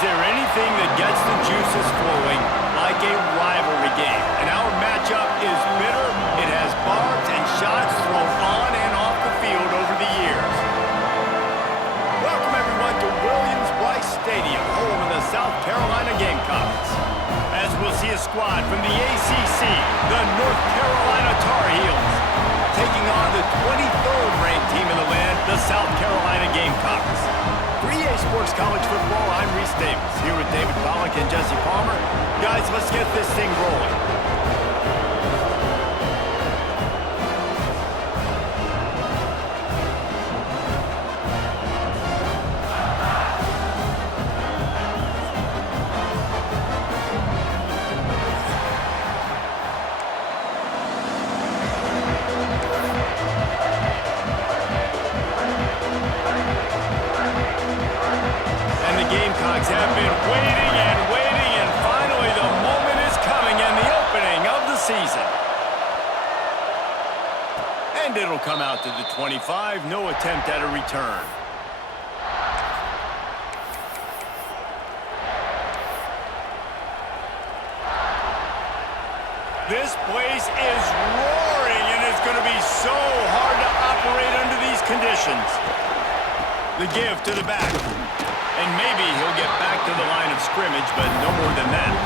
there anything that gets the juices flowing like a rivalry game? And our matchup is bitter. It has barbs and shots thrown on and off the field over the years. Welcome, everyone, to Williams-Brice Stadium, home of the South Carolina Gamecocks. As we'll see a squad from the ACC, the North Carolina Tar Heels, taking on the 23rd ranked team in the land, the South Carolina Gamecocks. For EA Sports College Football, I'm Reese Davis, here with David Pollack and Jesse Palmer. Guys, let's get this thing rolling. Gamecocks have been waiting and waiting, and finally the moment is coming and the opening of the season. And it'll come out to the 25, no attempt at a return. This place is roaring, and it's going to be so hard to operate under these conditions. The give to the back. And maybe he'll get back to the line of scrimmage, but no more than that.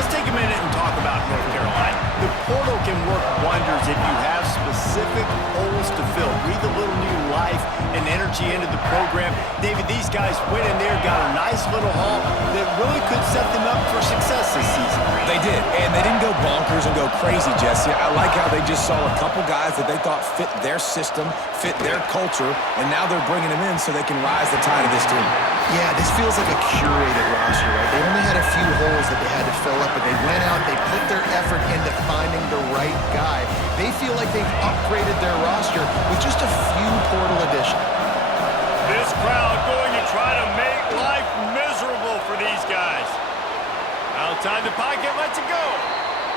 Let's take a minute and talk about North Carolina. The portal can work wonders if you have specific holes to fill. Breathe a little new life and energy into the program. David, these guys went in there, got a nice little haul that really could set them up for success this season. They did, and they didn't go bonkers and go crazy, Jesse. I like how they just saw a couple guys that they thought fit their system, fit their culture, and now they're bringing them in so they can rise the tide of this team. Yeah, this feels like a curated roster, right? They only had a few holes that they had to fill up, but they went out, they put their effort into finding the right guy. They feel like they've upgraded their roster with just a few portal additions. This crowd going to try to make life miserable for these guys. Outside the pocket, lets it go.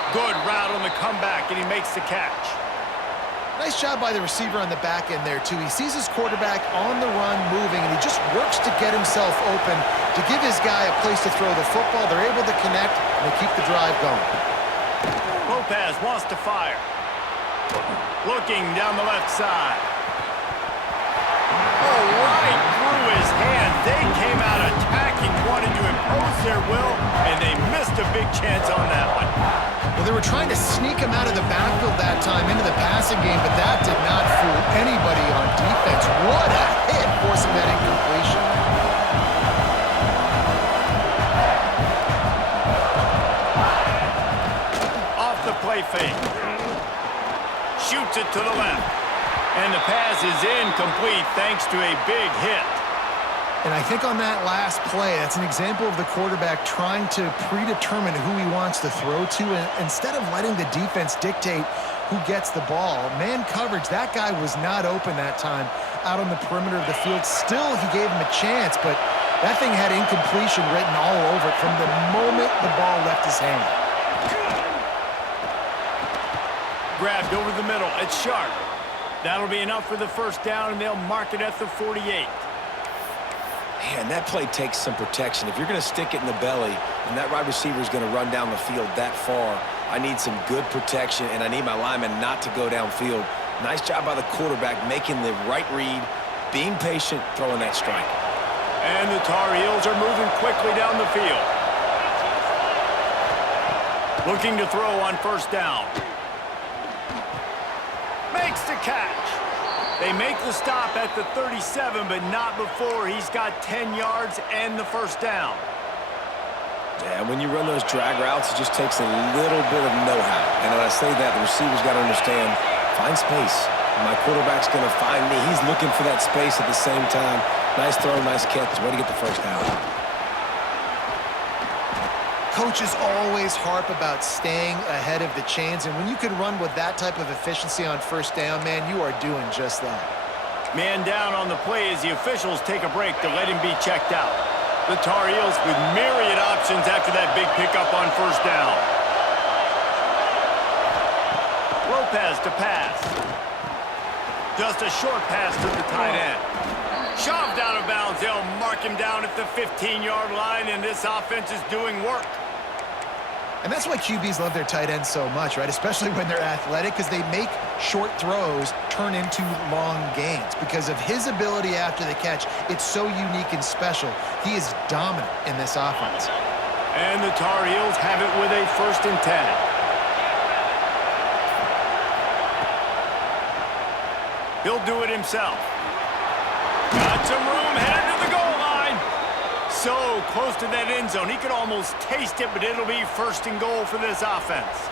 Good route on the comeback, and he makes the catch. Nice job by the receiver on the back end there, too. He sees his quarterback on the run moving, and he just works to get himself open to give his guy a place to throw the football. They're able to connect, and they keep the drive going. Lopez wants to fire. Looking down the left side. Oh, right through his hand. They came out attacking, wanting to impose their will, and they missed a big chance on that one. Well, they were trying to sneak him out of the backfield that time into the passing game, but that did not fool anybody on defense. What a hit, forcing that incompletion. Off the play fake. Shoots it to the left. And the pass is incomplete thanks to a big hit. And I think on that last play, that's an example of the quarterback trying to predetermine who he wants to throw to, and instead of letting the defense dictate who gets the ball. Man coverage, that guy was not open that time out on the perimeter of the field. Still, he gave him a chance, but that thing had incompletion written all over it from the moment the ball left his hand. Grabbed over the middle. It's sharp. That'll be enough for the first down, and they'll mark it at the 48. Man, that play takes some protection. If you're going to stick it in the belly and that wide receiver is going to run down the field that far, I need some good protection, and I need my lineman not to go downfield. Nice job by the quarterback making the right read, being patient, throwing that strike. And the Tar Heels are moving quickly down the field. Looking to throw on first down. Makes the catch. They make the stop at the 37, but not before he's got 10 yards and the first down. Yeah, when you run those drag routes, it just takes a little bit of know-how. And when I say that, the receiver's got to understand, find space. My quarterback's going to find me. He's looking for that space at the same time. Nice throw, nice catch. Way to get the first down. Coaches always harp about staying ahead of the chains, and when you can run with that type of efficiency on first down, man, you are doing just that. Man down on the play as the officials take a break to let him be checked out. The Tar Heels with myriad options after that big pickup on first down. Lopez to pass. Just a short pass to the tight end. Shoved out of bounds. They'll mark mark him down at the 15-yard line, and this offense is doing work. And that's why QBs love their tight ends so much, right? Especially when they're athletic, because they make short throws turn into long gains. Because of his ability after the catch, it's so unique and special. He is dominant in this offense. And the Tar Heels have it with a 1st and 10. He'll do it himself. Got some room, headed to the goal line. So close to that end zone. He could almost taste it, but it'll be 1st and goal for this offense.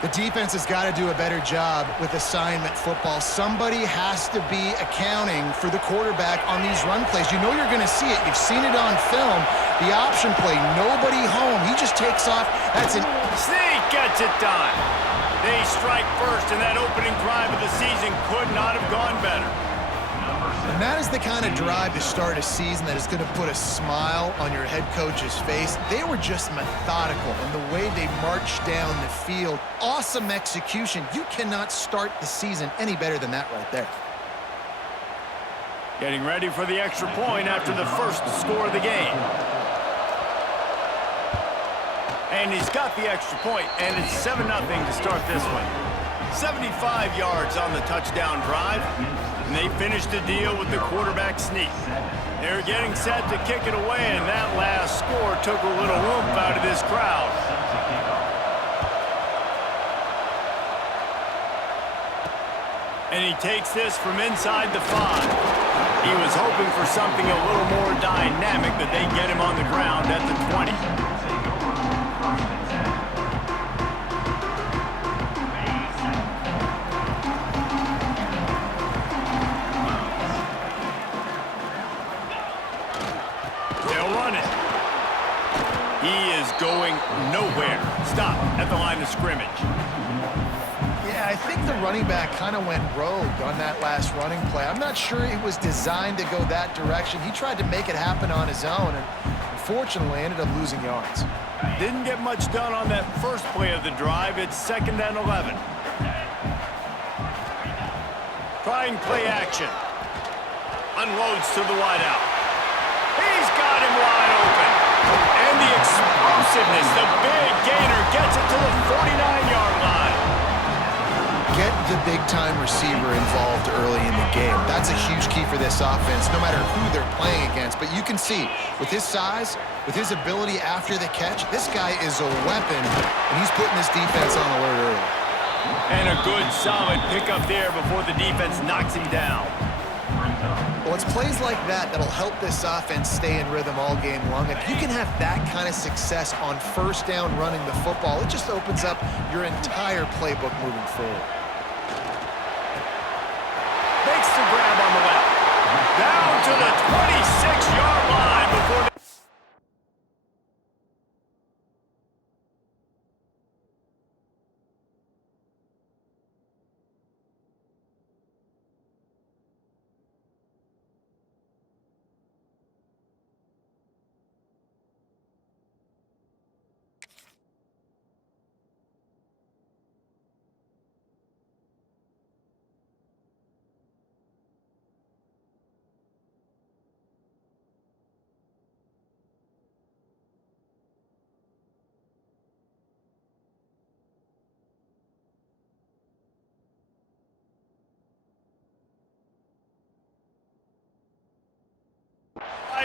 The defense has got to do a better job with assignment football. Somebody has to be accounting for the quarterback on these run plays. You know you're going to see it. You've seen it on film. The option play, nobody home. He just takes off. That's an... Sneak gets it done. They strike first, and that opening drive of the season could not have gone better. And that is the kind of drive to start a season that is going to put a smile on your head coach's face. They were just methodical in the way they marched down the field. Awesome execution. You cannot start the season any better than that right there. Getting ready for the extra point after the first score of the game. And he's got the extra point, and it's 7-0 to start this one. 75 yards on the touchdown drive, and they finished the deal with the quarterback sneak. They're getting set to kick it away, and that last score took a little oomph out of this crowd. And he takes this from inside the 5. He was hoping for something a little more dynamic, but they get him on the ground at the 20. Going nowhere. Stop at the line of scrimmage. Yeah, I think the running back kind of went rogue on that last running play. I'm not sure it was designed to go that direction. He tried to make it happen on his own, and unfortunately ended up losing yards. Didn't get much done on that first play of the drive. It's 2nd and 11. Trying play action. Unloads to the wideout. He's got him wide open. And the explosiveness, the big gainer gets it to the 49-yard line. Get the big-time receiver involved early in the game. That's a huge key for this offense, no matter who they're playing against. But you can see, with his size, with his ability after the catch, this guy is a weapon, and he's putting this defense on alert early. And a good, solid pickup there before the defense knocks him down. Well, it's plays like that that'll help this offense stay in rhythm all game long. If you can have that kind of success on 1st down running the football, it just opens up your entire playbook moving forward. Makes the grab on the left. Down to the 26-yard line before the...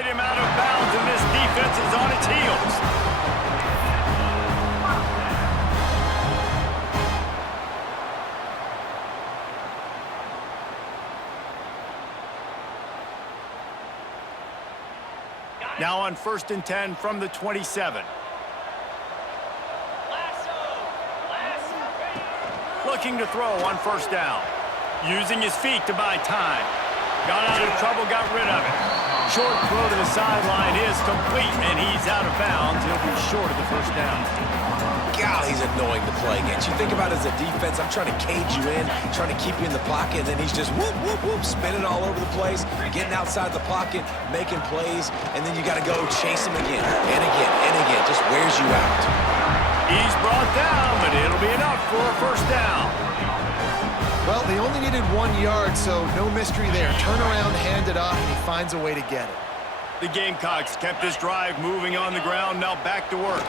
him out of bounds, and this defense is on its heels. Now on 1st and 10 from the 27. Looking to throw on 1st down. Using his feet to buy time. Got out of trouble, got rid of it. Short throw to the sideline is complete, and he's out of bounds. He'll be short of the 1st down. God, he's annoying to play against. You think about it as a defense, I'm trying to cage you in, trying to keep you in the pocket, and then he's just whoop, whoop, whoop, spinning all over the place, getting outside the pocket, making plays, and then you got to go chase him again, and again, and again. Just wears you out. He's brought down, but it'll be enough for a 1st down. Well, they only needed 1 yard, so no mystery there. Turn around, hand it off, and he finds a way to get it. The Gamecocks kept this drive moving on the ground, now back to work.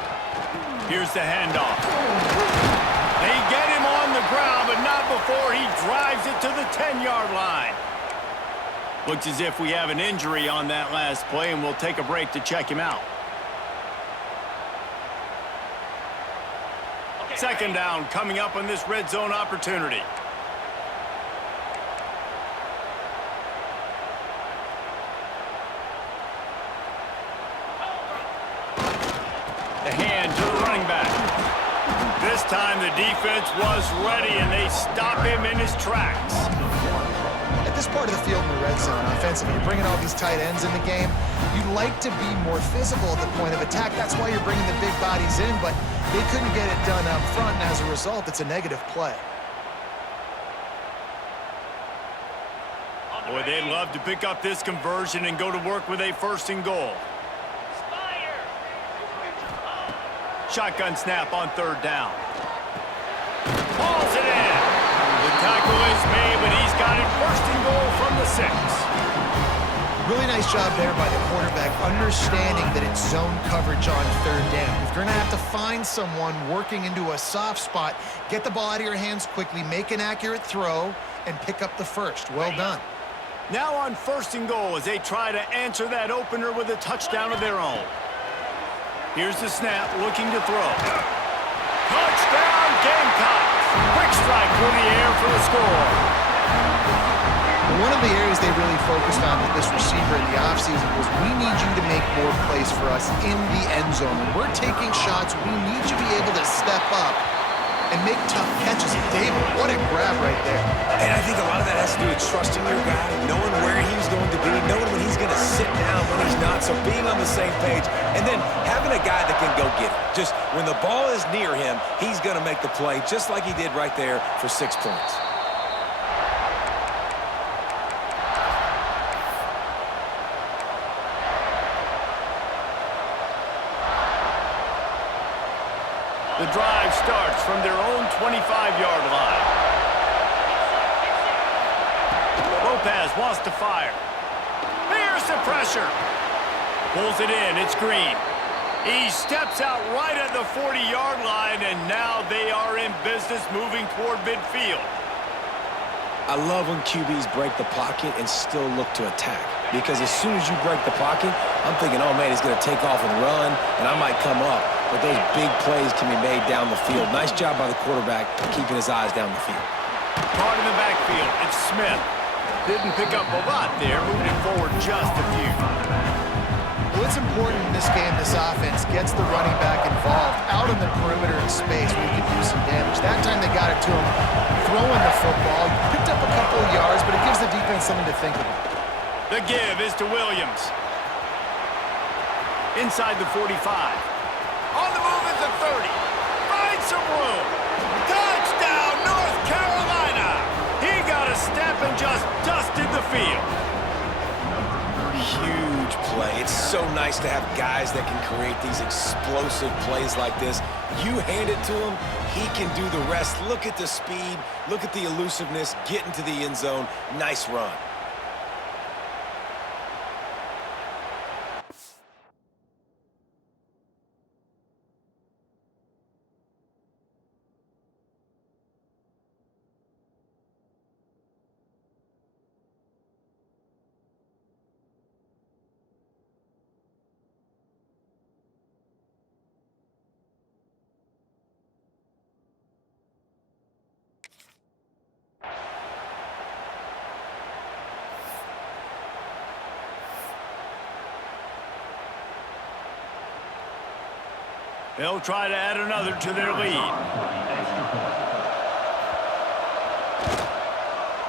Here's the handoff. They get him on the ground, but not before he drives it to the 10-yard line. Looks as if we have an injury on that last play, and we'll take a break to check him out. Second down coming up on this red zone opportunity. The hand to the running back. This time the defense was ready, and they stop him in his tracks. At this part of the field in the red zone, offensively, you're bringing all these tight ends in the game. You'd like to be more physical at the point of attack. That's why you're bringing the big bodies in, but they couldn't get it done up front, and as a result, it's a negative play. Boy, they'd love to pick up this conversion and go to work with a 1st and goal. Shotgun snap on 3rd down. Hauls it in. The tackle is made, but he's got it 1st and goal from the 6. Really nice job there by the quarterback, understanding that it's zone coverage on 3rd down. If you're going to have to find someone working into a soft spot, get the ball out of your hands quickly, make an accurate throw, and pick up the 1st. Well done. Now on 1st and goal as they try to answer that opener with a touchdown of their own. Here's the snap, looking to throw. Touchdown, Gamecocks! Quick strike through the air for the score. One of the areas they really focused on with this receiver in the offseason was, we need you to make more plays for us in the end zone. When we're taking shots, we need you to be able to step up and make tough catches. David, what a grab right there. And I think a lot of that has to do with trusting your guy, knowing where he's going to be, knowing when he's going to sit down, when he's not. So being on the same page, and then having a guy that can go get it. Just when the ball is near him, he's going to make the play, just like he did right there for 6 points. The drive starts from their own 25-yard line. Lopez wants to fire. Here's the pressure. Pulls it in. It's Green. He steps out right at the 40-yard line, and now they are in business moving toward midfield. I love when QBs break the pocket and still look to attack. Because as soon as you break the pocket, I'm thinking, oh, man, he's going to take off and run, and I might come up. But those big plays can be made down the field. Nice job by the quarterback keeping his eyes down the field. Caught in the backfield. It's Smith. Didn't pick up a lot there, moving it forward just a few. What's important in this game, this offense gets the running back involved out on the perimeter in space where he can do some damage. That time they got it to him throwing the football. Picked up a couple of yards, but it gives the defense something to think about. The give is to Williams. Inside the 45. On the move at the 30. Finds some room. Touchdown, North Carolina. He got a step and just dusted the field. Huge play. It's so nice to have guys that can create these explosive plays like this. You hand it to him, he can do the rest. Look at the speed. Look at the elusiveness. Get into the end zone. Nice run. They'll try to add another to their lead.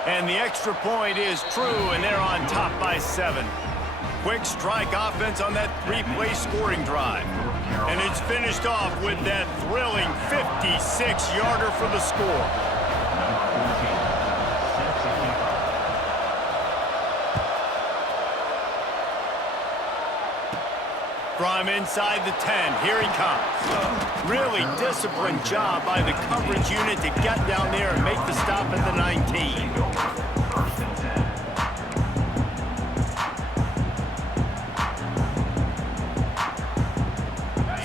And the extra point is true, and they're on top by 7. Quick strike offense on that 3-play scoring drive. And it's finished off with that thrilling 56-yarder for the score. From inside the 10, here he comes. Really disciplined job by the coverage unit to get down there and make the stop at the 19.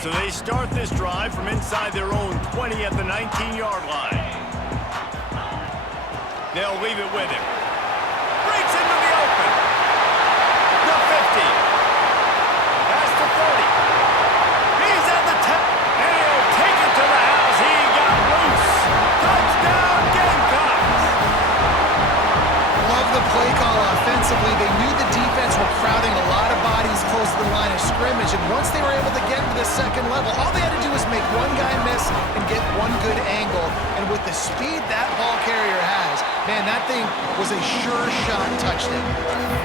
So they start this drive from inside their own 20 at the 19-yard line. They'll leave it with him. Breaks into the open. The 50. That's the 40. He's at the 10. And he'll take it to the house. He got loose. Touchdown, Gamecocks. Love the play call offensively. They knew the defense were crowding a lot of bodies close to the line of scrimmage, and once they were able to get to the second level, all they had to do was make one guy miss and get one good angle. And with the speed that ball carrier has, man, that thing was a sure shot touchdown.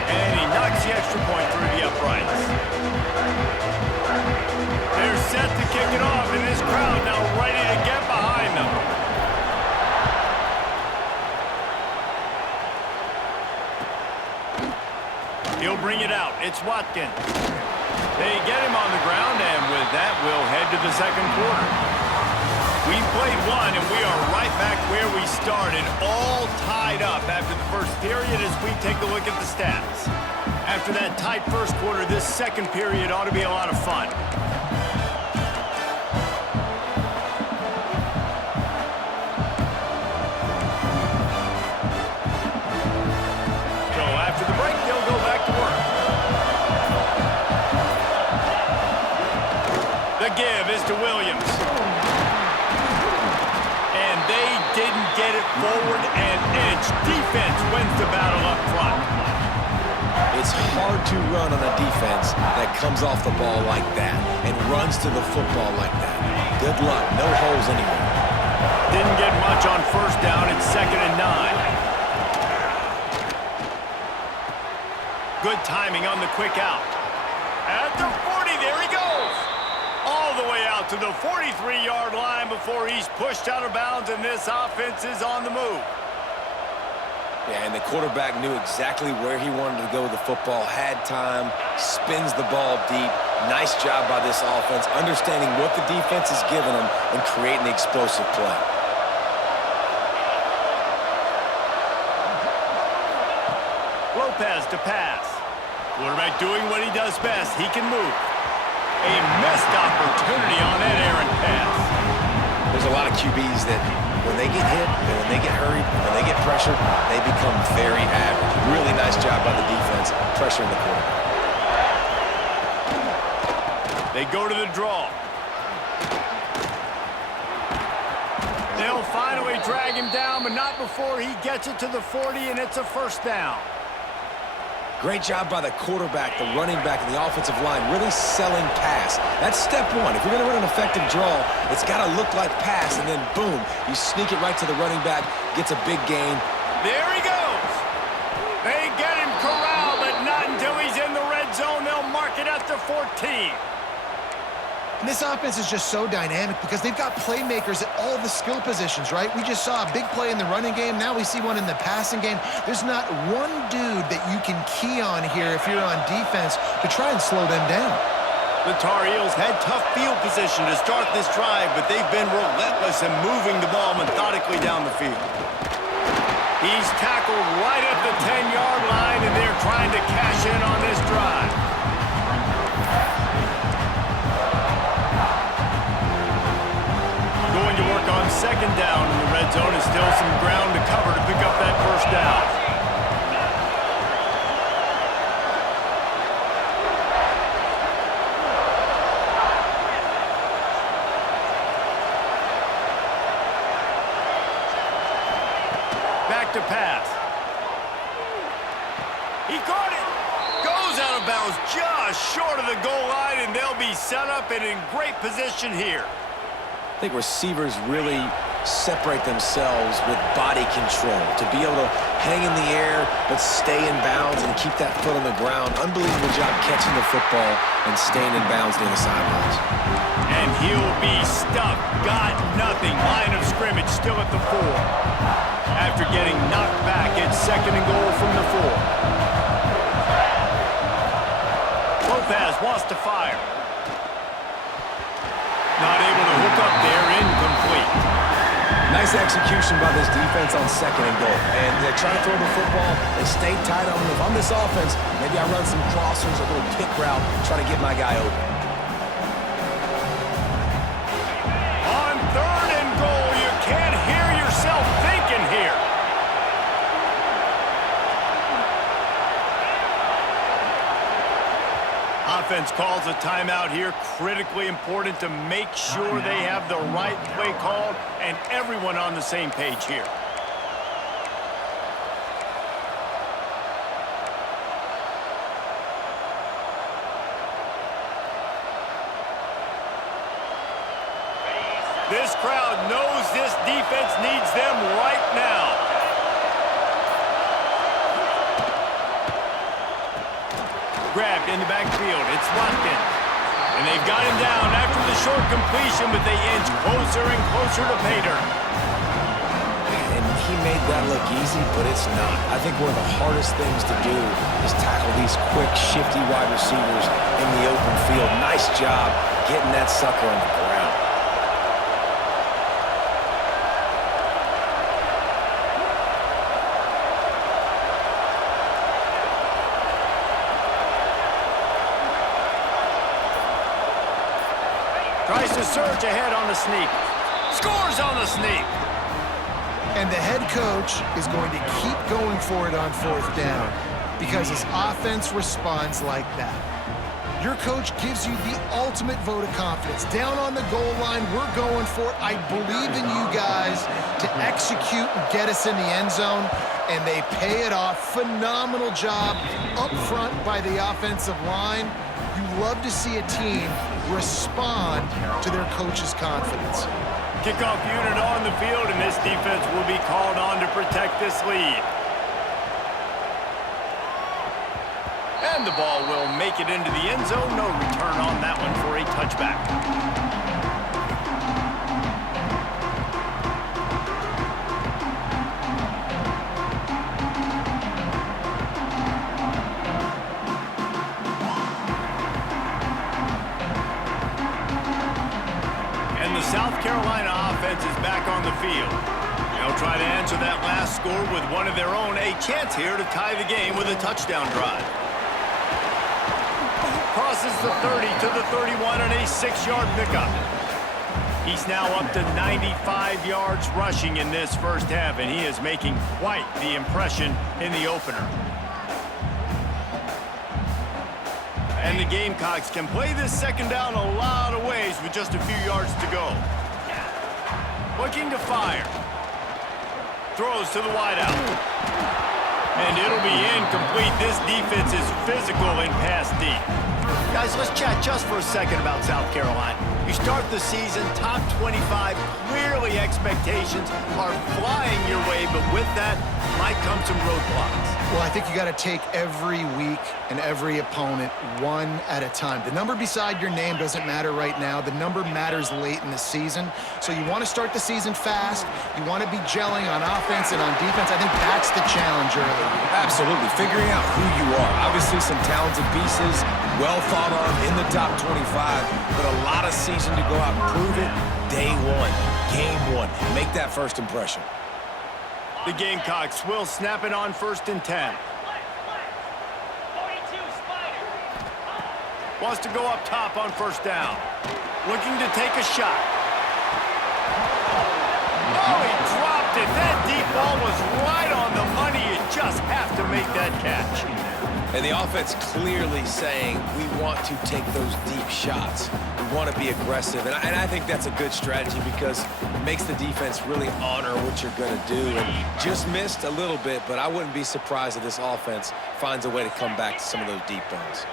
And he knocks the extra point through the uprights. They're set to kick it off, and this crowd now ready to get behind them. He'll bring it out. It's Watkins. They get him on the ground, and with that, we'll head to the second quarter. We played one, and we are right back where we started, all tied up after the first period as we take a look at the stats. After that tight first quarter, this second period ought to be a lot of fun. So after the break, they'll go back to work. The give is to Williams. And they didn't get it forward an inch. Defense wins the battle up front. It's hard to run on a defense that comes off the ball like that and runs to the football like that. Good luck. No holes anywhere. Didn't get much on first down. It's 2nd and 9. Good timing on the quick out. At the 40, there he goes. All the way out to the 43-yard line before he's pushed out of bounds, and this offense is on the move. Yeah, and the quarterback knew exactly where he wanted to go with the football, had time, spins the ball deep. Nice job by this offense, understanding what the defense is giving them and creating the explosive play. Lopez to pass. Quarterback doing what he does best. He can move. A missed opportunity on that errant pass. There's a lot of QBs that when they get hit, and when they get hurried, when they get pressured, they become very average. Really nice job by the defense, pressuring the quarterback. They go to the draw. They'll finally drag him down, but not before he gets it to the 40, and it's a first down. Great job by the quarterback, the running back, and the offensive line, really selling pass. That's step one. If you're going to run an effective draw, it's got to look like pass, and then boom, you sneak it right to the running back, gets a big gain. There he goes. They get him corralled, but not until he's in the red zone. They'll mark it at the 14. And this offense is just so dynamic because they've got playmakers at all the skill positions, right? We just saw a big play in the running game. Now we see one in the passing game. There's not one dude that you can key on here if you're on defense to try and slow them down. The Tar Heels had tough field position to start this drive, but they've been relentless in moving the ball methodically down the field. He's tackled right at the 10-yard line, and they're trying to cash in on this drive. Going to work on second down in the red zone, and still some ground to cover to pick up that first down. Back to pass. He caught it. Goes out of bounds just short of the goal line, and they'll be set up and in great position here. I think receivers really separate themselves with body control to be able to hang in the air but stay in bounds and keep that foot on the ground. Unbelievable job catching the football and staying in bounds near the sidelines. And he'll be stuffed. Got nothing. Line of scrimmage still at the 4. After getting knocked back, it's 2nd and goal from the 4. Lopez wants to fire. Not able to hook up there, incomplete. Nice execution by this defense on 2nd and goal. And they're trying to throw the football. They stay tight on them. If I'm this offense, maybe I run some crossers, a little pick route, try to get my guy open. defense calls a timeout here. Critically important to make sure they have the right play called and everyone on the same page here. This crowd knows this defense needs them right now. Grabbed in the backfield. It's locked in. And they've got him down after the short completion, but they inch closer and closer to pay dirt. And he made that look easy, but it's not. I think one of the hardest things to do is tackle these quick, shifty wide receivers in the open field. Nice job getting that sucker on the ground. Tries to surge ahead on the sneak. Scores on the sneak. And the head coach is going to keep going for it on fourth down because his offense responds like that. Your coach gives you the ultimate vote of confidence. Down on the goal line, we're going for it. I believe in you guys to execute and get us in the end zone, and they pay it off. Phenomenal job up front by the offensive line. You love to see a team respond to their coach's confidence. Kickoff unit on the field, and this defense will be called on to protect this lead. And the ball will make it into the end zone. No return on that one for a touchback. South Carolina offense is back on the field. They'll try to answer that last score with one of their own. A chance here to tie the game with a touchdown drive. Crosses the 30 to the 31 on a 6-yard pickup. He's now up to 95 yards rushing in this first half, and he is making quite the impression in the opener. And the Gamecocks can play this second down a lot of ways with just a few yards to go. Looking to fire. Throws to the wideout. And it'll be incomplete. This defense is physical in pass deep. Guys, let's chat just for a second about South Carolina. You start the season top 25. Clearly expectations are flying your way, but with that might come some roadblocks. Well, I think you got to take every week and every opponent one at a time. The number beside your name doesn't matter right now. The number matters late in the season. So you want to start the season fast. You want to be gelling on offense and on defense. I think that's the challenge early. Absolutely. Figuring out who you are. Obviously some talented pieces, well thought of in the top 25, but a lot of season to go out and prove it. Day one, game one. Make that first impression. The Gamecocks will snap it on 1st and 10. Wants to go up top on 1st down. Looking to take a shot. Oh, he dropped it. That deep ball was right on the money. You just have to make that catch. And the offense clearly saying we want to take those deep shots. We want to be aggressive. And I think that's a good strategy because it makes the defense really honor what you're going to do. And just missed a little bit, but I wouldn't be surprised if this offense finds a way to come back to some of those deep balls.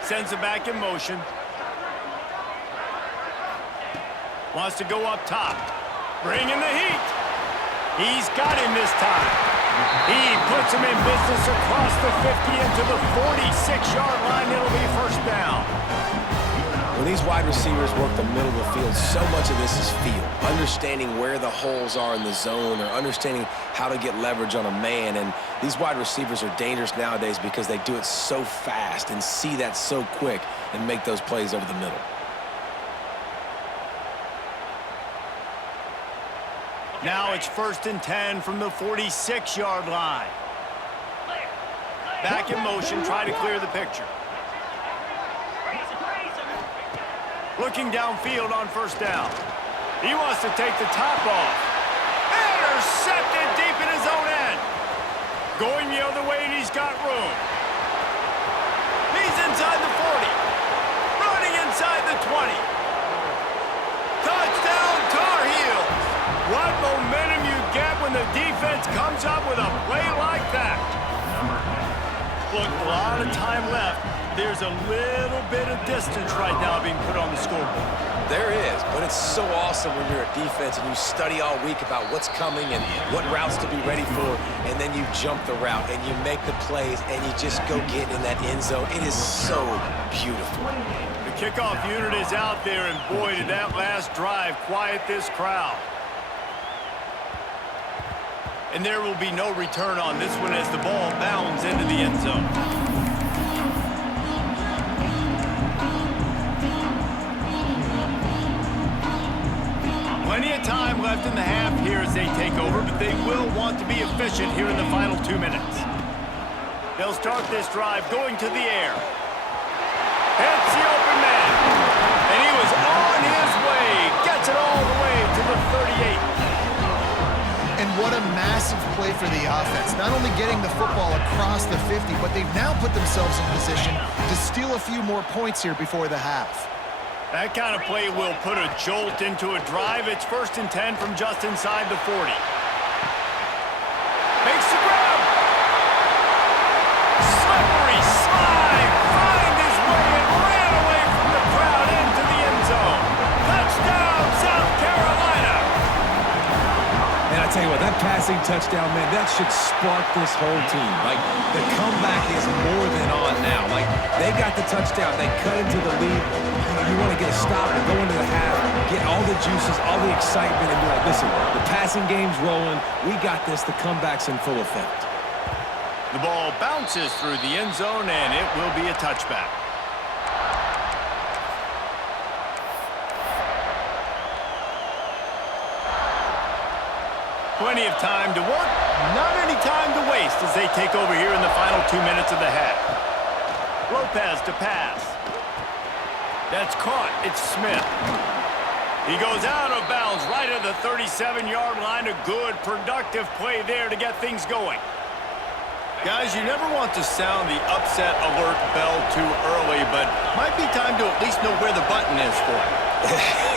Sends it back in motion. Wants to go up top. Bring in the heat. He's got him this time. He puts him in business across the 50 into the 46-yard line. It'll be 1st down. When these wide receivers work the middle of the field, so much of this is feel. Understanding where the holes are in the zone or understanding how to get leverage on a man. And these wide receivers are dangerous nowadays because they do it so fast and see that so quick and make those plays over the middle. Now it's 1st and 10 from the 46-yard line. Back in motion, try to clear the picture. Looking downfield on 1st down. He wants to take the top off. Intercepted deep in his own end. Going the other way, and he's got room. He's inside the 40. the 20. Touchdown, Tar Heels. What momentum you get when the defense comes up with a play like that. Look, a lot of time left. There's a little bit of distance right now being put on the scoreboard. There is, but it's so awesome when you're a defense and you study all week about what's coming and what routes to be ready for, and then you jump the route and you make the plays and you just go get in that end zone. It is so beautiful. The kickoff unit is out there, and boy, did that last drive quiet this crowd. And there will be no return on this one as the ball bounds into the end zone. Plenty of time left in the half here as they take over, but they will want to be efficient here in the final 2 minutes. They'll start this drive going to the air. Hits the open man. And he was on his way. Gets it all the way to the 38. And what a massive play for the offense. Not only getting the football across the 50, but they've now put themselves in position to steal a few more points here before the half. That kind of play will put a jolt into a drive. It's 1st and 10 from just inside the 40. Makes the grab. Slippery slide. Find his way and ran away from the crowd into the end zone. Touchdown, South Carolina. And I tell you what, that passing touchdown, man, that should spark this whole team. Like, the comeback is more than on now. Like, they got the touchdown. They cut into the lead. You want to get a stop and go into the half, get all the juices, all the excitement, and be like, listen, the passing game's rolling. We got this. The comeback's in full effect. The ball bounces through the end zone, and it will be a touchback. Plenty of time to work, not any time to waste as they take over here in the final 2 minutes of the half. Lopez to pass. That's caught. It's Smith. He goes out of bounds right at the 37-yard line. A good, productive play there to get things going. Guys, you never want to sound the upset alert bell too early, but might be time to at least know where the button is for it.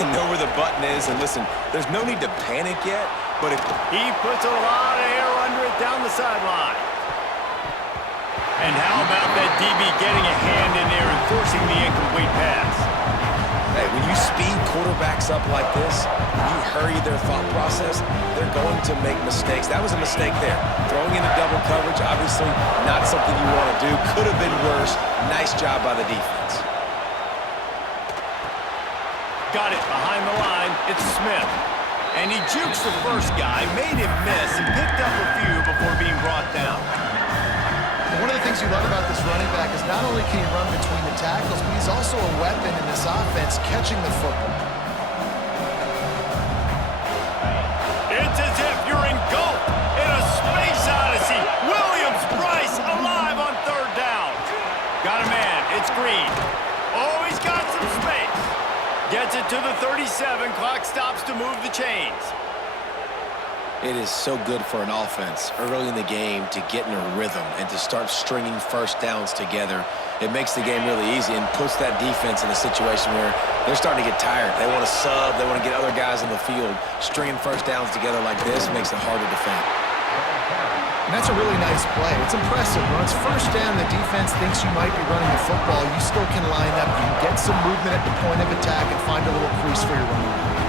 Know where the button is, and listen, there's no need to panic yet, but if he puts a lot of air under it down the sideline. And how about that DB getting a hand in there and forcing the incomplete pass? Hey, when you speed quarterbacks up like this, you hurry their thought process, they're going to make mistakes. That was a mistake there. Throwing into double coverage, obviously not something you want to do. Could have been worse. Nice job by the defense. Got it behind the line. It's Smith. And he jukes the first guy, made him miss, and picked up a few before being brought down. One of the things you love about this running back is not only can he run between the tackles, but he's also a weapon in this offense catching the football. It's as if you're engulfed in a space odyssey. Williams-Brice alive on 3rd down. Got a man. It's Green. Oh, he's got some space. Gets it to the 37. Clock stops to move the chains. It is so good for an offense early in the game to get in a rhythm and to start stringing first downs together. It makes the game really easy and puts that defense in a situation where they're starting to get tired. They want to sub. They want to get other guys in the field. Stringing first downs together like this makes it hard to defend. And that's a really nice play. It's impressive. When it's 1st down, the defense thinks you might be running the football. You still can line up. You can get some movement at the point of attack and find a little crease for your running back.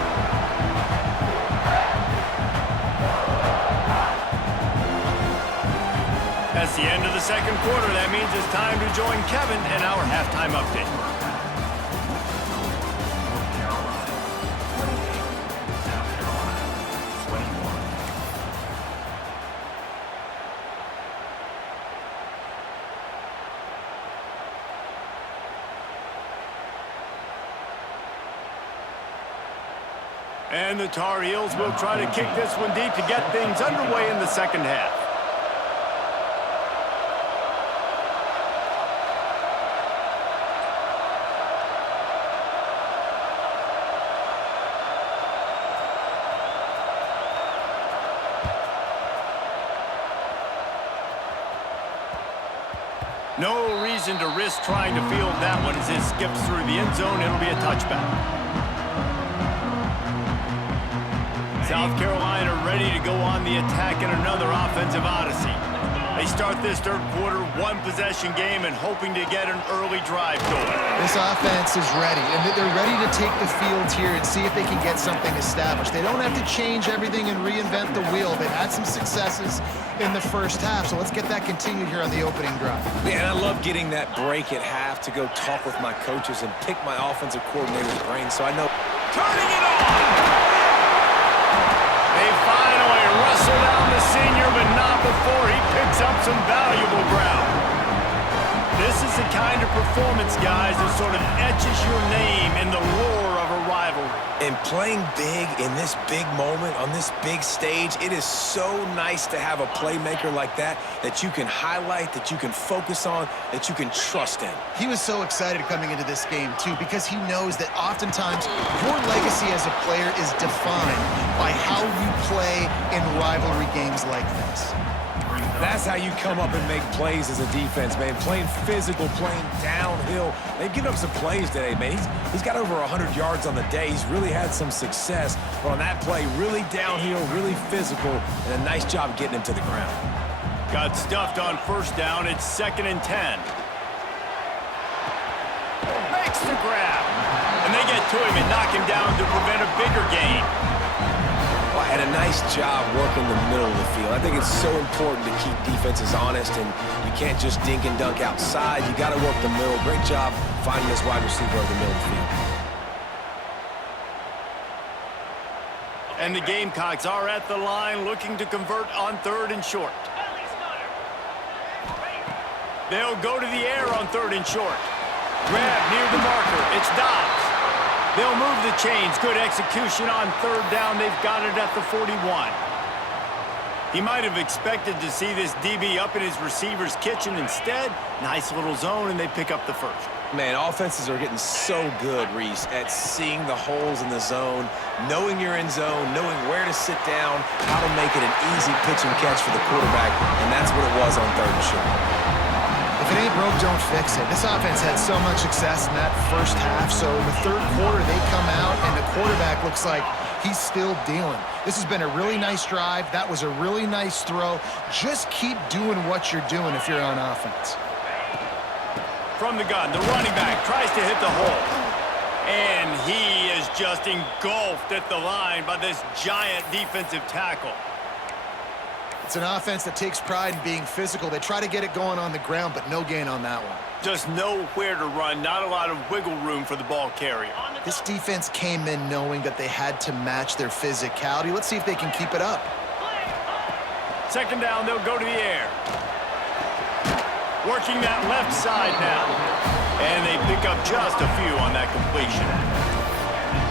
That's the end of the 2nd quarter. That means it's time to join Kevin in our halftime update. And the Tar Heels will try to kick this one deep to get things underway in the 2nd half. No reason to risk trying to field that one as it skips through the end zone. It'll be a touchback. South Carolina ready to go on the attack in another offensive odyssey. They start this third quarter, one-possession game, and hoping to get an early drive going. This offense is ready, and they're ready to take the field here and see if they can get something established. They don't have to change everything and reinvent the wheel. They've had some successes in the first half, so let's get that continued here on the opening drive. Yeah, and I love getting that break at half to go talk with my coaches and pick my offensive coordinator's brain so I know. Turning it on! They finally wrestle down the senior, but not before he picks up some valuable ground. This is the kind of performance, guys, that sort of etches your name in the roar of a rivalry. And playing big in this big moment, on this big stage, it is so nice to have a playmaker like that you can highlight, that you can focus on, that you can trust in. He was so excited coming into this game, too, because he knows that oftentimes your legacy as a player is defined by how you play in rivalry games like this. That's how you come up and make plays as a defense, man. Playing physical, playing downhill. They've given up some plays today, man. He's got over 100 yards on the day. He's really had some success. But on that play, really downhill, really physical, and a nice job getting him to the ground. Got stuffed on first down. It's 2nd and 10. Makes the grab. And they get to him and knock him down to prevent a bigger gain. Well, and a nice job working the middle of the field. I think it's so important to keep defenses honest, and you can't just dink and dunk outside. You got to work the middle. Great job finding this wide receiver over the middle of the field. And the Gamecocks are at the line looking to convert on 3rd and short. They'll go to the air on 3rd and short. Grab near the marker. It's Dobbs. They'll move the chains. Good execution on 3rd down. They've got it at the 41. He might have expected to see this DB up in his receiver's kitchen. Instead, nice little zone, and they pick up the first. Man, offenses are getting so good, Reese, at seeing the holes in the zone, knowing you're in zone, knowing where to sit down, how to make it an easy pitch and catch for the quarterback, and that's what it was on 3rd and short. If it ain't broke, don't fix it. This offense had so much success in that first half, so in the third quarter they come out and the quarterback looks like he's still dealing. This has been a really nice drive. That was a really nice throw. Just keep doing what you're doing if you're on offense. From the gun, the running back tries to hit the hole. And he is just engulfed at the line by this giant defensive tackle. It's an offense that takes pride in being physical. They try to get it going on the ground, but no gain on that one. Just nowhere to run, not a lot of wiggle room for the ball carrier. This defense came in knowing that they had to match their physicality. Let's see if they can keep it up. 2nd down, they'll go to the air. Working that left side now. And they pick up just a few on that completion.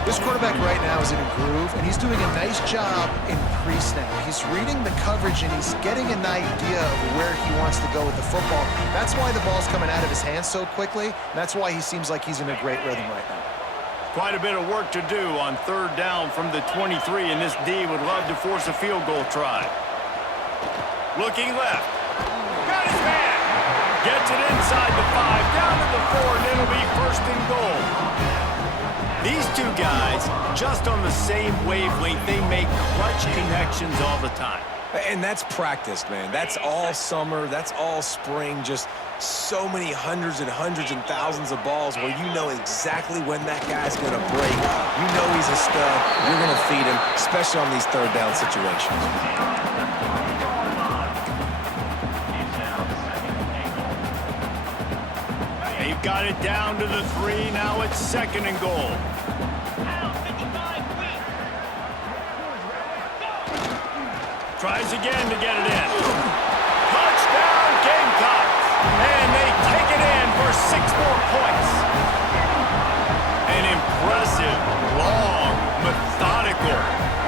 This quarterback right now is in a groove, and he's doing a nice job in pre-snap. He's reading the coverage, and he's getting an idea of where he wants to go with the football. That's why the ball's coming out of his hands so quickly. That's why he seems like he's in a great rhythm right now. Quite a bit of work to do on 3rd down from the 23, and this D would love to force a field goal try. Looking left. Got his man. Gets it inside the 5, down to the 4, and it'll be 1st and goal. These two guys, just on the same wavelength, they make clutch connections all the time. And that's practiced, man. That's all summer. That's all spring. Just so many hundreds and thousands of balls where you know exactly when that guy's going to break. You know he's a stud. You're going to feed him, especially on these 3rd down situations. They've got it down to the 3. Now it's 2nd and goal. Tries again to get it in. Touchdown, Gamecocks. And they take it in for 6 more points. An impressive, long, methodical,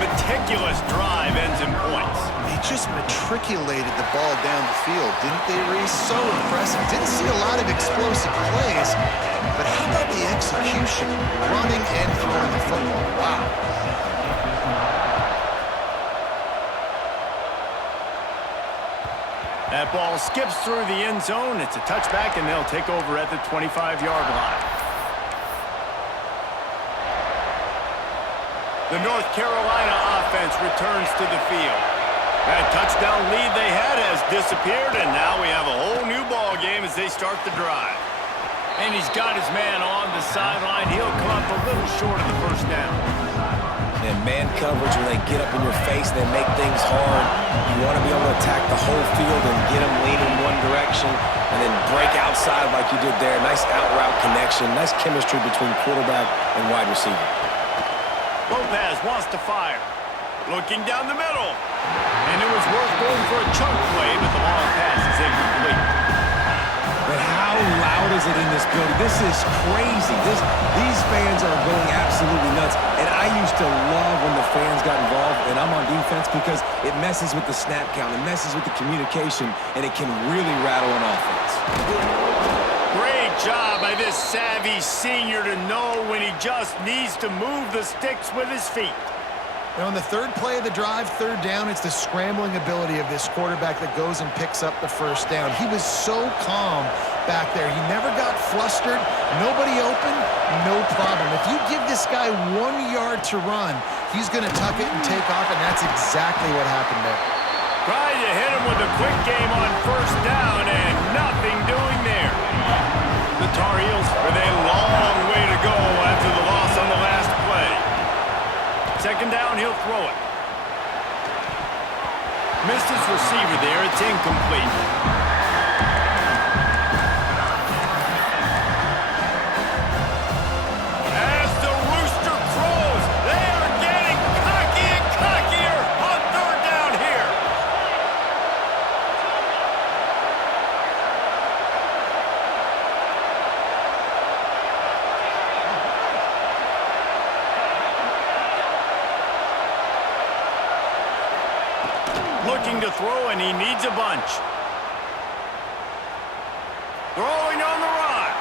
meticulous drive ends in points. They just matriculated the ball down the field, didn't they, Reese? So impressive. Didn't see a lot of explosive plays, but how about the execution? Running and throwing the football. Wow. That Ball skips through the end zone. It's a touchback, and they'll take over at the 25-yard line. The North Carolina offense returns to the field. That touchdown lead they had has disappeared, and now we have a whole new ball game as they start the drive. And he's got his man on the sideline. He'll come up a little short of the first down. And man coverage, when they get up in your face, they make things hard. You want to be able to attack the whole field and get them leaning one direction and then break outside like you did there. Nice out-route connection. Nice chemistry between quarterback and wide receiver. Lopez wants to fire. Looking down the middle. And it was worth going for a chunk play, but the long pass is incomplete. But how loud is it in this building? This is crazy. These fans are going absolutely nuts. And I used to love when the fans got involved, and I'm on defense, because it messes with the snap count, it messes with the communication, and it can really rattle an offense. Great job by this savvy senior to know when he just needs to move the sticks with his feet. And on the third play of the drive, third down, it's the scrambling ability of this quarterback that goes and picks up the first down. He was so calm back there. He never got flustered. Nobody open, no problem. If you give this guy 1 yard to run, he's going to tuck it and take off, and that's exactly what happened there. Tried to hit him with a quick game on first down, and nothing doing there. The Tar Heels with a long way to go after the loss on the last play. Second down, he'll throw it. Missed his receiver there. It's incomplete. As the rooster crows, they are getting cocky and cockier on third down here. Looking to throw, and he needs a bunch. Throwing on the run.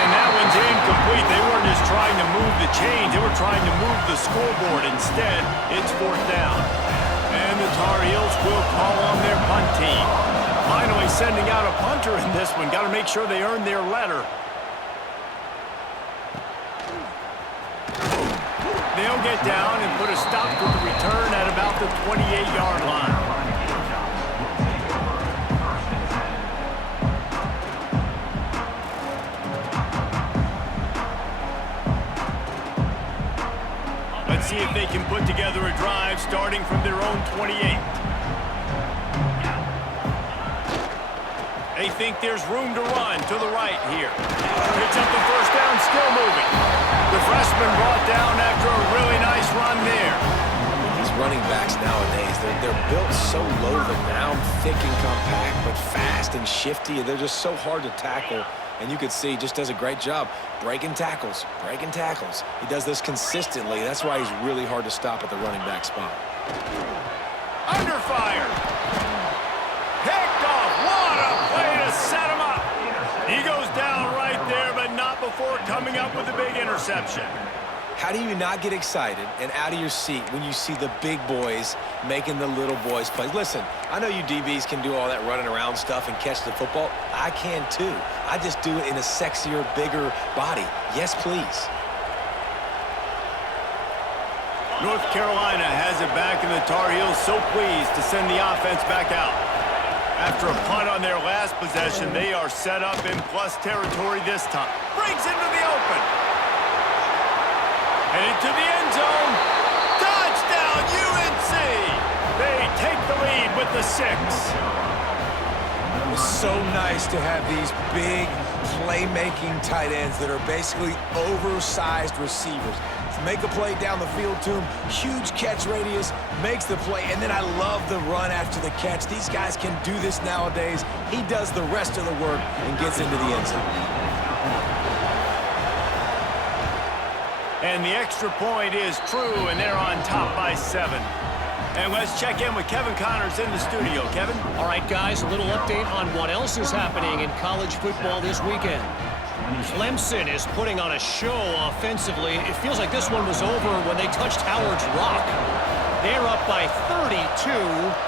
And that one's incomplete. They weren't just trying to move the chains. They were trying to move the scoreboard. Instead, it's fourth down. And the Tar Heels will call on their punt team. Finally sending out a punter in this one. Got to make sure they earn their letter. They'll get down and put a stop to the return at about the 28-yard line. Let's see if they can put together a drive starting from their own 28. They think there's room to run to the right here. Picks up the first down, still moving. The freshman brought down after a really nice run there. These running backs nowadays, they're built so low to the ground, thick and compact, but fast and shifty. They're just so hard to tackle. And you could see, just does a great job breaking tackles, breaking tackles. He does this consistently. That's why he's really hard to stop at the running back spot. Under fire. Picked off. What a play to set him up. He goes down right there, but not before coming up with a big interception. How do you not get excited and out of your seat when you see the big boys making the little boys play? Listen, I know you DBs can do all that running around stuff and catch the football. I can too. I just do it in a sexier, bigger body. Yes, please. North Carolina has it back, and the Tar Heels so pleased to send the offense back out. After a punt on their last possession, they are set up in plus territory this time. Breaks into the open. And into the end zone. Touchdown, UNC! They take the lead with the 6. It's so nice to have these big playmaking tight ends that are basically oversized receivers. Make a play down the field to him, huge catch radius, makes the play, and then I love the run after the catch. These guys can do this nowadays. He does the rest of the work and gets into the end zone. And the extra point is true, and they're on top by 7. And let's check in with Kevin Connors in the studio. Kevin? All right, guys, a little update on what else is happening in college football this weekend. Clemson is putting on a show offensively. It feels like this one was over when they touched Howard's Rock. They're up by 32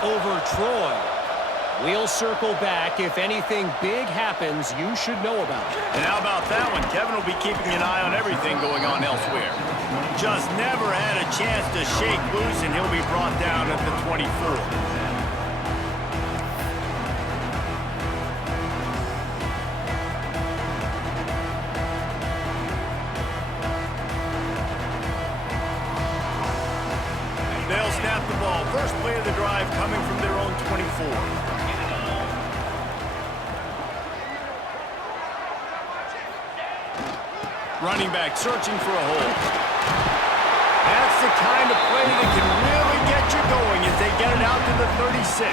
over Troy. We'll circle back. If anything big happens, you should know about it. And how about that one? Kevin will be keeping an eye on everything going on elsewhere. Just never had a chance to shake loose, and he'll be brought down at the 24. They'll snap the ball. First play of the drive coming from their own 24. Running back searching for a hole. That's the kind of play that can really get you going as they get it out to the 36.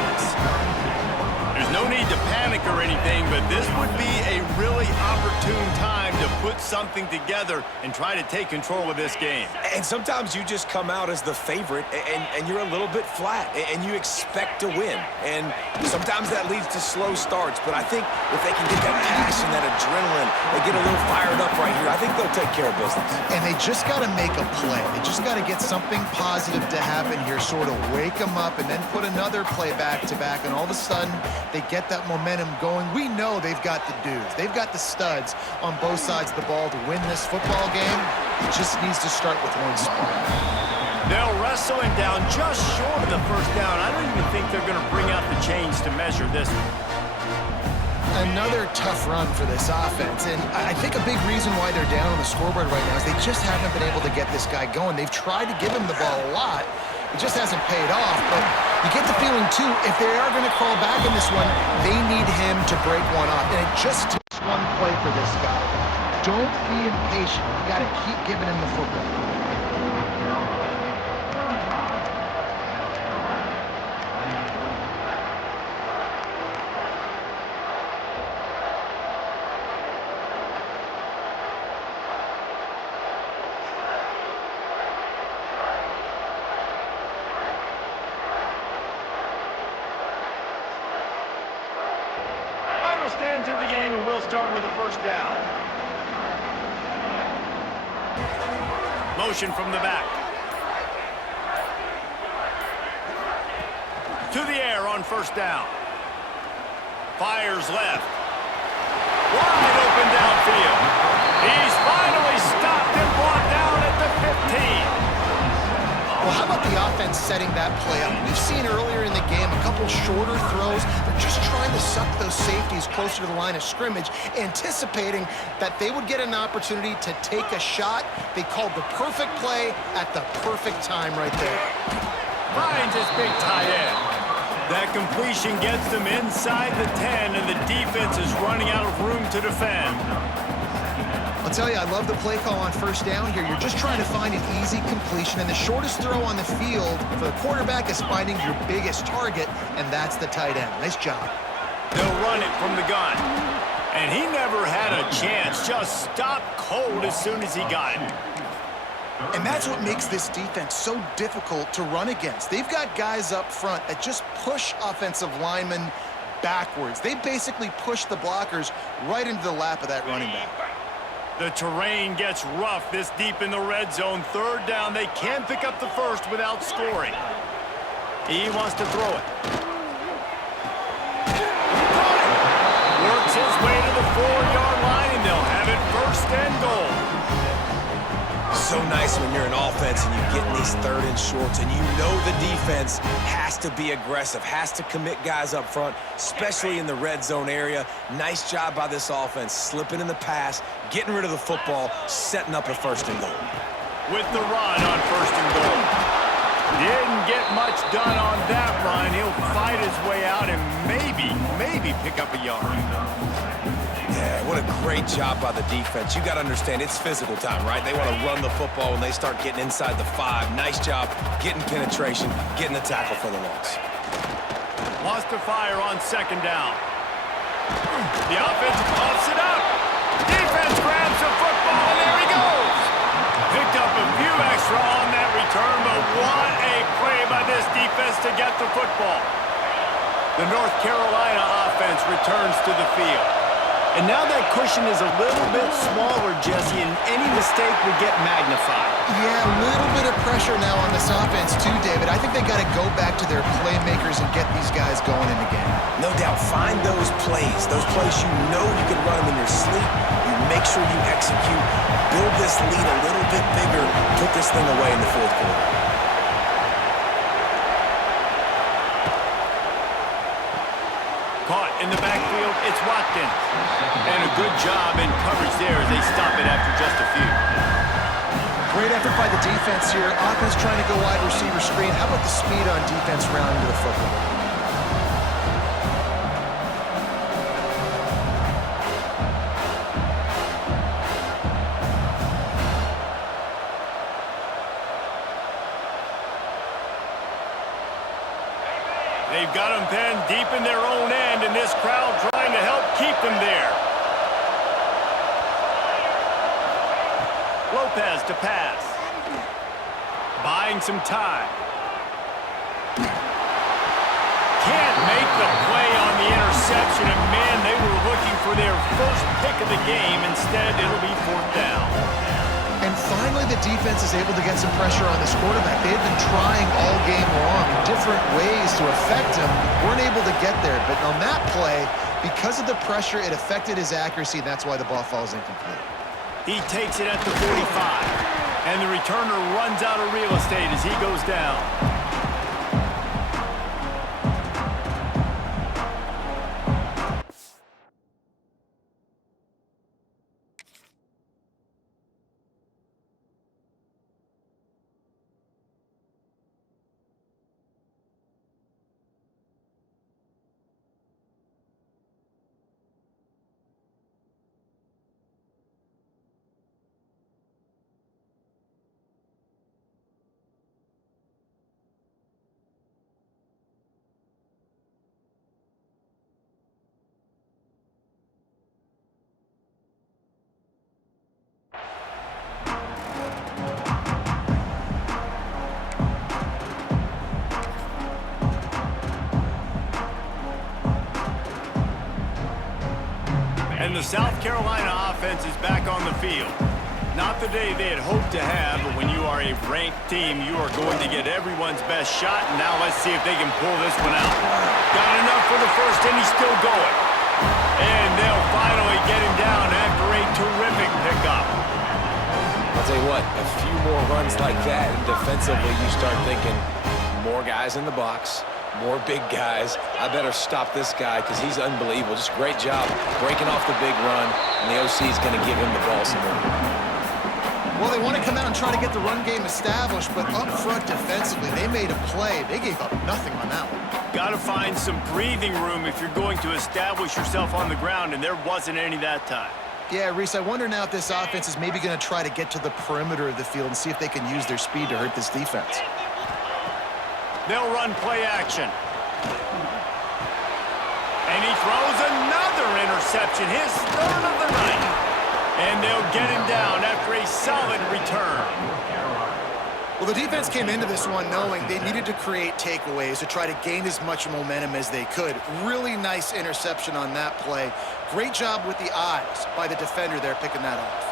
There's no need to panic or anything, but this would be a really opportune time to put something together and try to take control of this game. And sometimes you just come out as the favorite, and you're a little bit flat, and you expect to win. And sometimes that leads to slow starts, but I think if they can get that passion, that adrenaline, they get a little fired up right here, I think they'll take care of business. And they just got to make a play. They just got to get something positive to happen here, sort of wake them up, and then put another play back-to-back, and all of a sudden, they get that momentum going. We know they've got the dudes. They've got the studs on both sides of the ball to win this football game. It just needs to start with one spark. They'll wrestle him down just short of the first down. I don't even think they're going to bring out the chains to measure this one. Another tough run for this offense, and I think a big reason why they're down on the scoreboard right now is they just haven't been able to get this guy going. They've tried to give him the ball a lot. It just hasn't paid off, but you get the feeling, too, if they are going to crawl back in this one, they need him to break one off. And it just takes one play for this guy. Don't be impatient. You got to keep giving him the football. Stand to the game, and we'll start with a first down. Motion from the back. To the air on first down. Fires left. Wide open downfield. He's finally stopped and brought down at the 15. Well, how about the offense setting that play up? We've seen earlier in the game a couple shorter throws. They're just trying to suck those safeties closer to the line of scrimmage, anticipating that they would get an opportunity to take a shot. They called the perfect play at the perfect time right there. Finds his big tight end. That completion gets them inside the 10, and the defense is running out of room to defend. I'll tell you, I love the play call on first down here. You're just trying to find an easy completion, and the shortest throw on the field for the quarterback is finding your biggest target, and that's the tight end. Nice job. They'll run it from the gun. And he never had a chance. Just stopped cold as soon as he got it. And that's what makes this defense so difficult to run against. They've got guys up front that just push offensive linemen backwards. They basically push the blockers right into the lap of that running back. The terrain gets rough this deep in the red zone. Third down, they can't pick up the first without scoring. He wants to throw it. Works his way to the 4-yard line, and they'll have it first and goal. So nice when you're an offense and you get in these third and shorts, and you know the defense has to be aggressive, has to commit guys up front, especially in the red zone area. Nice job by this offense, slipping in the pass, getting rid of the football, setting up a first and goal. With the run on first and goal. Didn't get much done on that run. He'll fight his way out and maybe pick up a yard. Yeah, what a great job by the defense. You got to understand, it's physical time, right? They want to run the football when they start getting inside the 5. Nice job getting penetration, getting the tackle for the loss. Wants to fire on second down. The offense puffs it up. Defense grabs the football, and there he goes. Picked up a few extra on that return, but what a play by this defense to get the football. The North Carolina offense returns to the field. And now that cushion is a little bit smaller, Jesse, and any mistake would get magnified. Yeah, a little bit of pressure now on this offense too, David. I think they got to go back to their playmakers and get these guys going in the game. No doubt. Find those plays you know you can run them in your sleep. You make sure you execute. Build this lead a little bit bigger. Put this thing away in the fourth quarter. Caught in the backfield, it's Watkins. And a good job in coverage there as they stop it after just a few. Great effort by the defense here. Offense trying to go wide receiver screen. How about the speed on defense rounding to the football? They've got them pinned deep in their own end, and this crowd trying to help keep them there. Lopez to pass. Buying some time. Can't make the play on the interception, and man, they were looking for their first pick of the game. Instead, it'll be fourth down. And finally, the defense is able to get some pressure on this quarterback. They've been trying all game long in different ways to affect him. Weren't able to get there. But on that play, because of the pressure, it affected his accuracy, and that's why the ball falls incomplete. He takes it at the 45. And the returner runs out of real estate as he goes down. And the South Carolina offense is back on the field. Not the day they had hoped to have, but when you are a ranked team, you are going to get everyone's best shot. And now let's see if they can pull this one out. Got enough for the first, and he's still going. And they'll finally get him down after a terrific pickup. I'll tell you what, a few more runs like that, and defensively you start thinking more guys in the box, more big guys. I better stop this guy because he's unbelievable. Just great job breaking off the big run, and the OC is going to give him the ball some more. Well, they want to come out and try to get the run game established, but up front defensively, they made a play. They gave up nothing on that one. Got to find some breathing room if you're going to establish yourself on the ground, and there wasn't any that time. Yeah, Reese, I wonder now if this offense is maybe going to try to get to the perimeter of the field and see if they can use their speed to hurt this defense. They'll run play action. And he throws another interception, his third of the night. And they'll get him down after a solid return. Well, the defense came into this one knowing they needed to create takeaways to try to gain as much momentum as they could. Really nice interception on that play. Great job with the eyes by the defender there picking that off.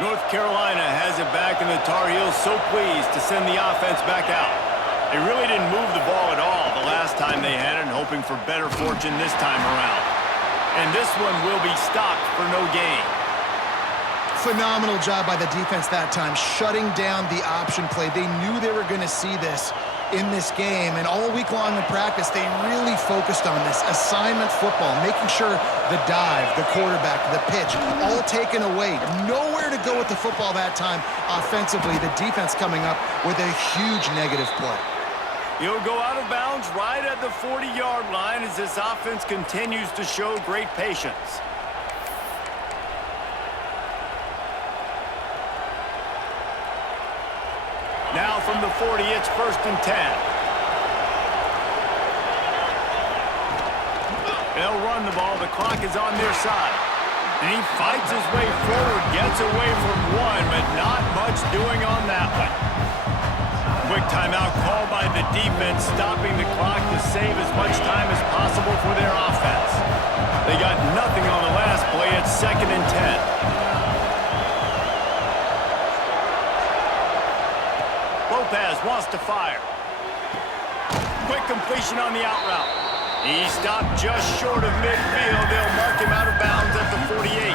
North Carolina has it back, and the Tar Heels so pleased to send the offense back out. They really didn't move the ball at all the last time they had it, and hoping for better fortune this time around. And this one will be stopped for no gain. Phenomenal job by the defense that time, shutting down the option play. They knew they were going to see this in this game, and all week long in practice, they really focused on this assignment football, making sure the dive, the quarterback, the pitch, all taken away. Nowhere to go with the football that time offensively. The defense coming up with a huge negative play. He'll go out of bounds right at the 40-yard line as this offense continues to show great patience. Now from the 40, it's 1st and 10. They'll run the ball. The clock is on their side. And he fights his way forward, gets away from one, but not much doing on that one. Quick timeout called by the defense, stopping the clock to save as much time as possible for their offense. They got nothing on the last play. It's 2nd and 10. wants to fire. Quick completion on the out route. He stopped just short of midfield. They'll mark him out of bounds at the 48.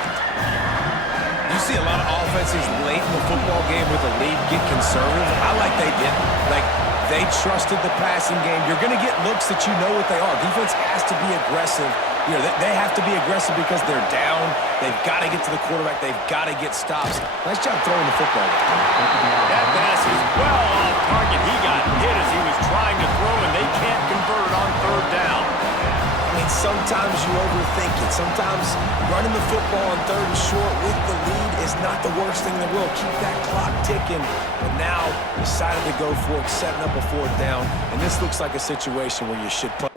You see a lot of offenses late in the football game with a lead get conservative. I like they didn't. Like, they trusted the passing game. You're going to get looks that you know what they are. Defense has to be aggressive. You know, they have to be aggressive because they're down. They've got to get to the quarterback. They've got to get stops. Nice job throwing the football. That pass is well off target. He got hit as he was trying to throw, and they can't convert on third down. I mean, sometimes you overthink it. Sometimes running the football on third and short with the lead is not the worst thing in the world. Keep that clock ticking. But now decided to go for it, setting up a fourth down. And this looks like a situation where you should put.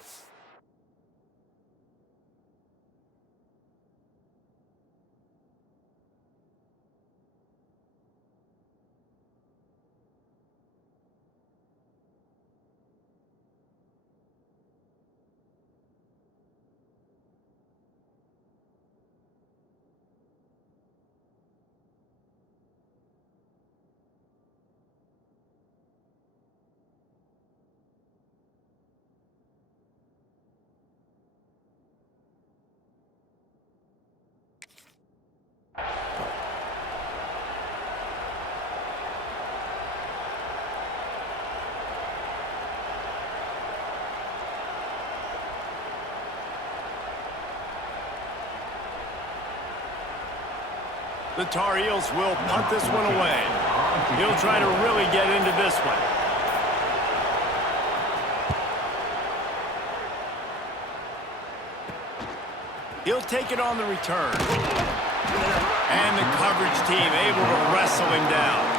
The Tar Heels will punt this one away. He'll try to really get into this one. He'll take it on the return. And the coverage team able to wrestle him down.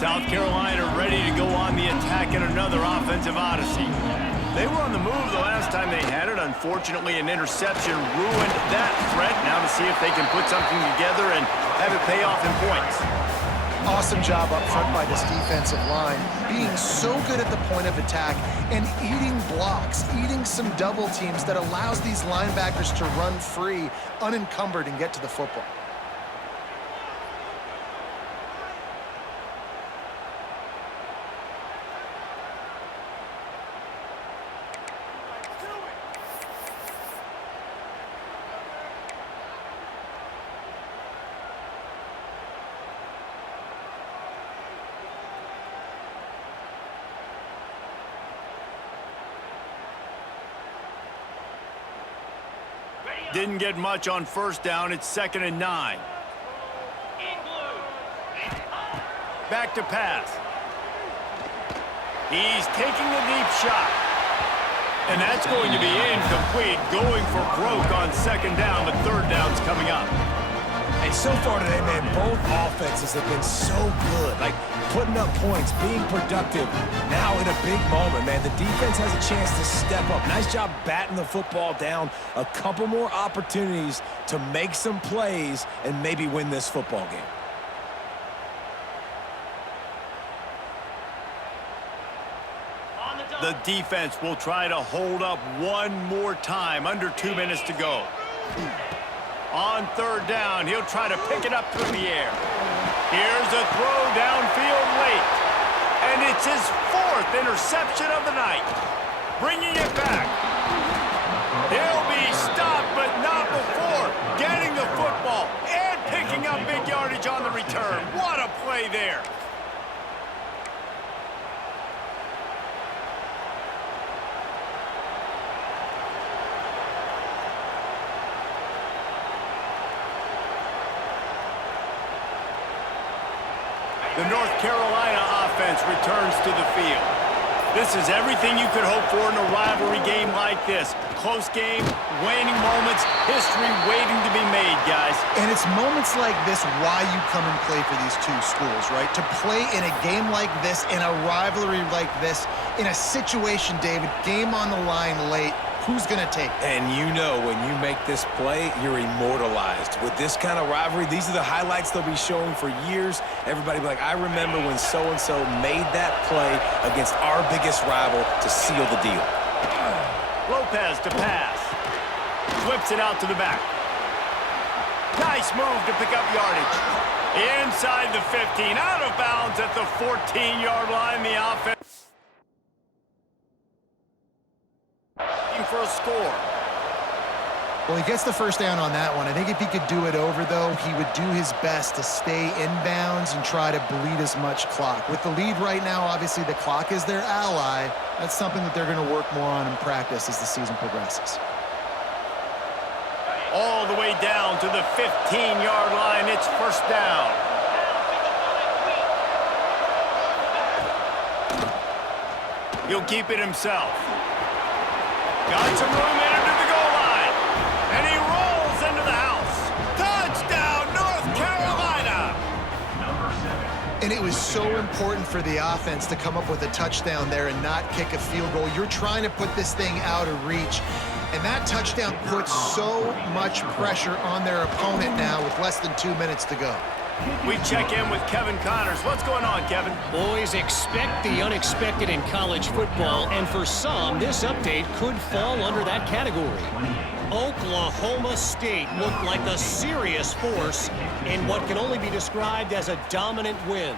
South Carolina ready to go on the attack in another offensive odyssey. They were on the move the last time they had it. Unfortunately, an interception ruined that threat. Now to see if they can put something together and have it pay off in points. Awesome job up front by this defensive line, being so good at the point of attack and eating blocks, eating some double teams that allows these linebackers to run free, unencumbered, and get to the football. Didn't get much on first down. It's 2nd and 9. Back to pass. He's taking the deep shot. And that's going to be incomplete. Going for broke on 2nd down, but 3rd down's coming up. And so far today, man, both offenses have been so good. Like, putting up points, being productive. Now in a big moment, man, the defense has a chance to step up. Nice job batting the football down. A couple more opportunities to make some plays and maybe win this football game. The defense will try to hold up one more time. Under 2 minutes to go. On 3rd down, he'll try to pick it up through the air. Here's a throw downfield late. And it's his 4th interception of the night. Bringing it back. He'll be stopped, but not before getting the football and picking up big yardage on the return. What a play there. The North Carolina offense returns to the field. This is everything you could hope for in a rivalry game like this. Close game, waning moments, history waiting to be made, guys. And it's moments like this why you come and play for these two schools, right? To play in a game like this, in a rivalry like this, in a situation, David, game on the line late, Who's going to take it? And you know when you make this play, you're immortalized. With this kind of rivalry, these are the highlights they'll be showing for years. Everybody will be like, I remember when so-and-so made that play against our biggest rival to seal the deal. Lopez to pass. Whips it out to the back. Nice move to pick up yardage. Inside the 15, out of bounds at the 14-yard line. The offense for a score. Well, he gets the first down on that one. I think if he could do it over, though, he would do his best to stay inbounds and try to bleed as much clock. With the lead right now, obviously the clock is their ally. That's something that they're going to work more on in practice as the season progresses. All the way down to the 15-yard line. It's first down. He'll keep it himself. Got some room in into the goal line. And he rolls into the house. Touchdown, North Carolina! And it was so important for the offense to come up with a touchdown there and not kick a field goal. You're trying to put this thing out of reach. And that touchdown puts so much pressure on their opponent now with less than 2 minutes to go. We check in with Kevin Connors. What's going on, Kevin? Boys, expect the unexpected in college football, and for some, this update could fall under that category. Oklahoma State looked like a serious force in what can only be described as a dominant win.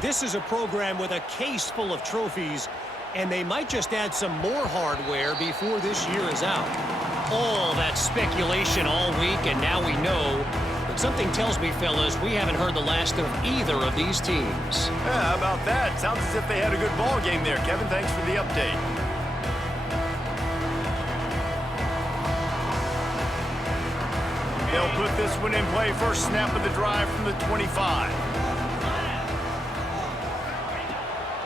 This is a program with a case full of trophies, and they might just add some more hardware before this year is out. All that speculation all week, and now we know. But something tells me, fellas, we haven't heard the last of either of these teams. Yeah, how about that? Sounds as if they had a good ball game there, Kevin. Thanks for the update. They'll put this one in play. First snap of the drive from the 25.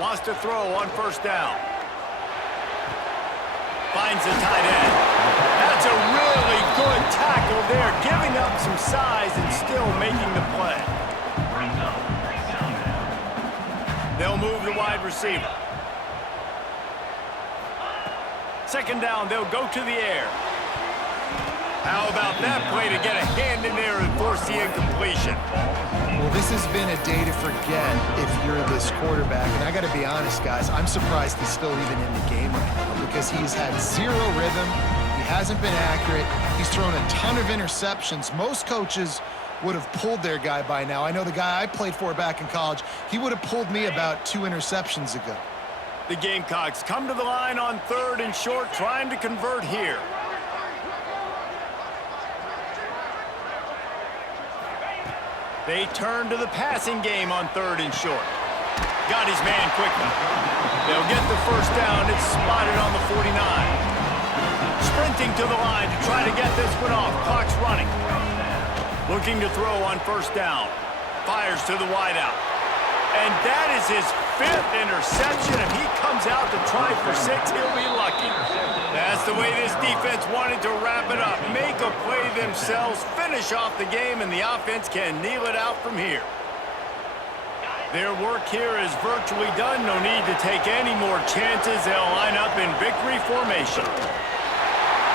Wants to throw on first down. Finds the tight end. That's a really good tackle there, giving up some size and still making the play. They'll move the wide receiver. Second down, they'll go to the air. How about that play to get a hand in there and force the incompletion? Well, this has been a day to forget if you're this quarterback. And I got to be honest, guys, I'm surprised he's still even in the game right now because he's had zero rhythm. He hasn't been accurate. He's thrown a ton of interceptions. Most coaches would have pulled their guy by now. I know the guy I played for back in college, he would have pulled me about 2 interceptions ago. The Gamecocks come to the line on third and short, trying to convert here. They turn to the passing game on third and short. Got his man quickly. They'll get the first down. It's spotted on the 49. Sprinting to the line to try to get this one off. Clock's running. Looking to throw on first down. Fires to the wideout. And that is his 5th interception. If he comes out to try for 6, he'll be lucky. That's the way this defense wanted to wrap it up. Make a play themselves, finish off the game, and the offense can kneel it out from here. Their work here is virtually done. No need to take any more chances. They'll line up in victory formation.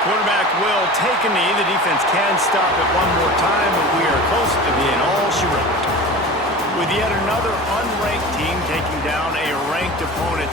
Quarterback will take a knee. The defense can stop it one more time, but we are close to being all she wrote. With yet another unranked team taking down a ranked opponent,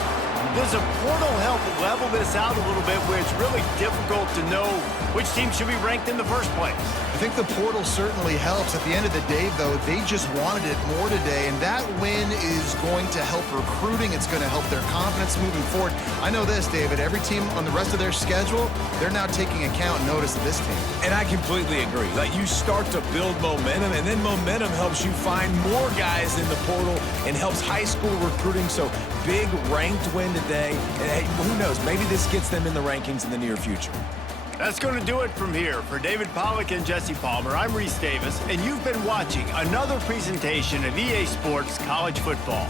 does a portal help level this out a little bit where it's really difficult to know which team should be ranked in the first place? I think the portal certainly helps. At the end of the day, though, they just wanted it more today, and that win is going to help recruiting. It's going to help their confidence moving forward. I know this, David, every team on the rest of their schedule, they're now taking account and notice of this team. And I completely agree. Like, you start to build momentum, and then momentum helps you find more guys in the portal and helps high school recruiting. So big ranked win today. And hey, who knows, maybe this gets them in the rankings in the near future. That's going to do it from here. For David Pollack and Jesse Palmer, I'm Reese Davis, and you've been watching another presentation of EA Sports College Football.